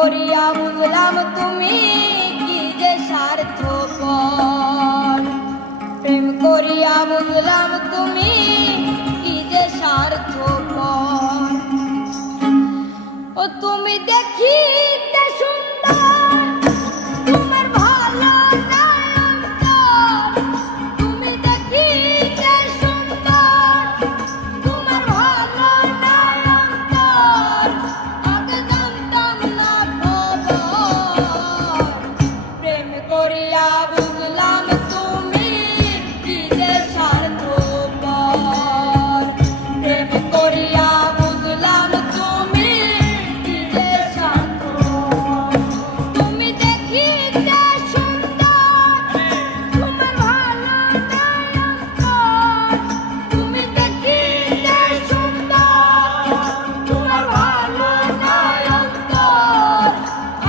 করিয়া বুঝলাম তুমি কি যে স্বার্থপর, প্রেম করিয়া বুঝলাম তুমি কি যে স্বার্থপর। ও তুমি দেখিতে সুন্দর, তোমার ভালো নাই অন্তর। তুমি দেখিতে সুন্দর, তোমার ভালো নাই অন্তর। আগে জানতাম না খবর, প্রেম করিয়া বুঝলাম তুমি কি যে স্বার্থপর। প্রেম করিয়া বুঝলাম তুমি কি যে স্বার্থপর। তুমি দেখিতে সুন্দর, তোমার ভালো নাই অন্তর। তুমি দেখিতে সুন্দর, তোমার ভালো নাই অন্তর।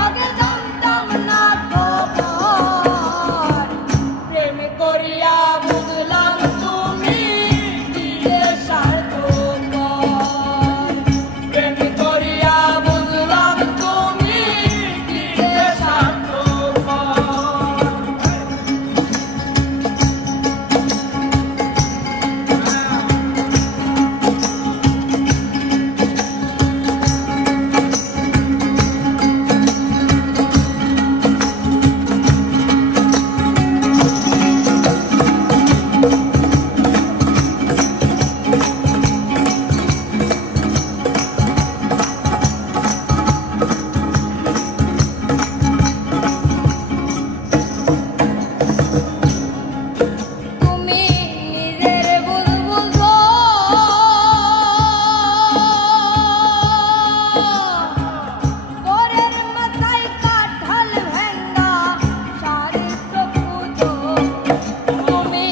আগে জানতাম না খবর, প্রেম করিয়া বুঝলাম তুমি কি যে স্বার্থপর। প্রেম করিয়া বুঝলাম তুমি কি যে তুমি নিজের ভুল বুঝো, পরের মাথায় কাঁঠাল ভেঙ্গা চারিত্র খুঁজো। তুমি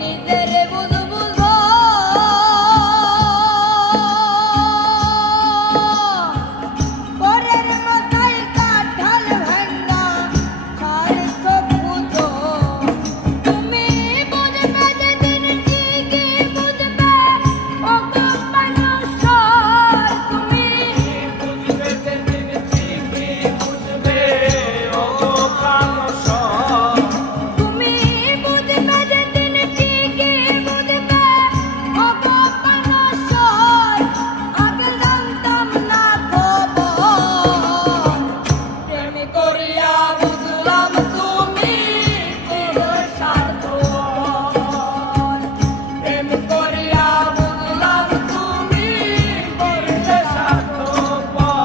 নিজের ভুল বুঝো, পরের মাথায় কাঁঠাল ভেঙ্গা চারিত্র খুঁজো। তুমি বুঝবে যেদিন ঠিকই বুঝবে ওগো মানুষর। তুমি বুঝবে যেদিন ঠিকই বুঝবে ওগো প্রাণসর। তুমি বুঝবে যেদিন ঠিকই বুঝবে ওগো মানুষর। আগে জানতাম না খবর, প্রেম করিয়া বুঝলাম তুমি কি যে স্বার্থপর। প্রেম করিয়া বুঝলাম তুমি কি যে স্বার্থপর।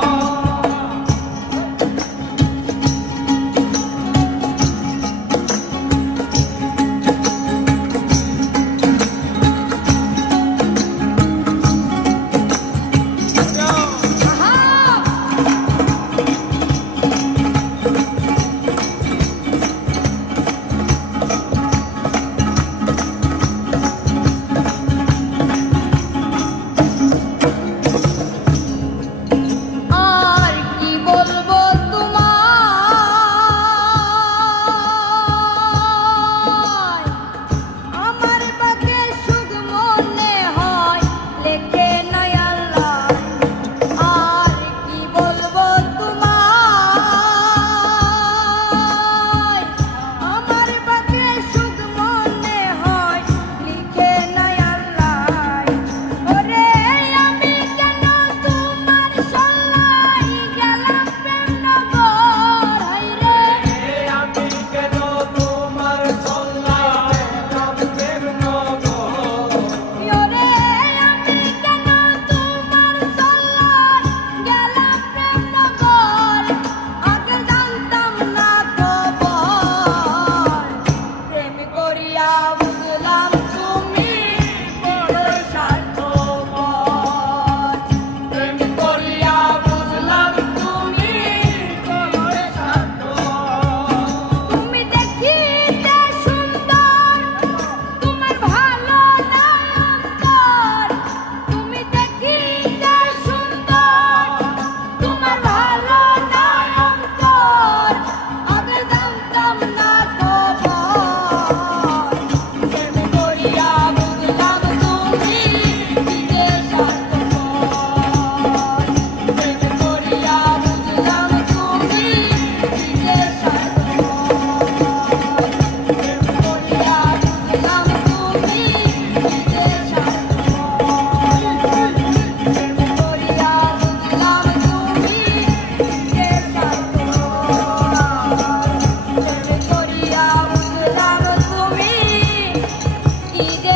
আর কি বলবো তোমায়, আমার বাকে সুখ মনে হয় লেখে নাই আল্লাহ। আর কি বলবো তোমায়, আমার বাকে সুখ মনে হয় লিখে নাই আল্লাহ। ওরে আমি কেন তোমার সল্লাই গেলাম প্রেম নগর। হায়রে আমি কেন তোমার চল্লায় যাব প্রেম নগর। ওরে আমি কেন তোমার সল্লাই গেলাম প্রেম নগর। আগে জানতাম না খবর, প্রেম করিয়া বুঝলাম তুমি কি যে স্বার্থপর। প্রেম করিয়া বুঝলাম তুমি কি যে স্বার্থপর। তুমি দেখিতে সুন্দর, তোমার ভালো নাই অন্তর। তুমি দেখিতে সুন্দর, তোমার ভালো নাই অন্তর। আগে জানতাম না খবর, কি যে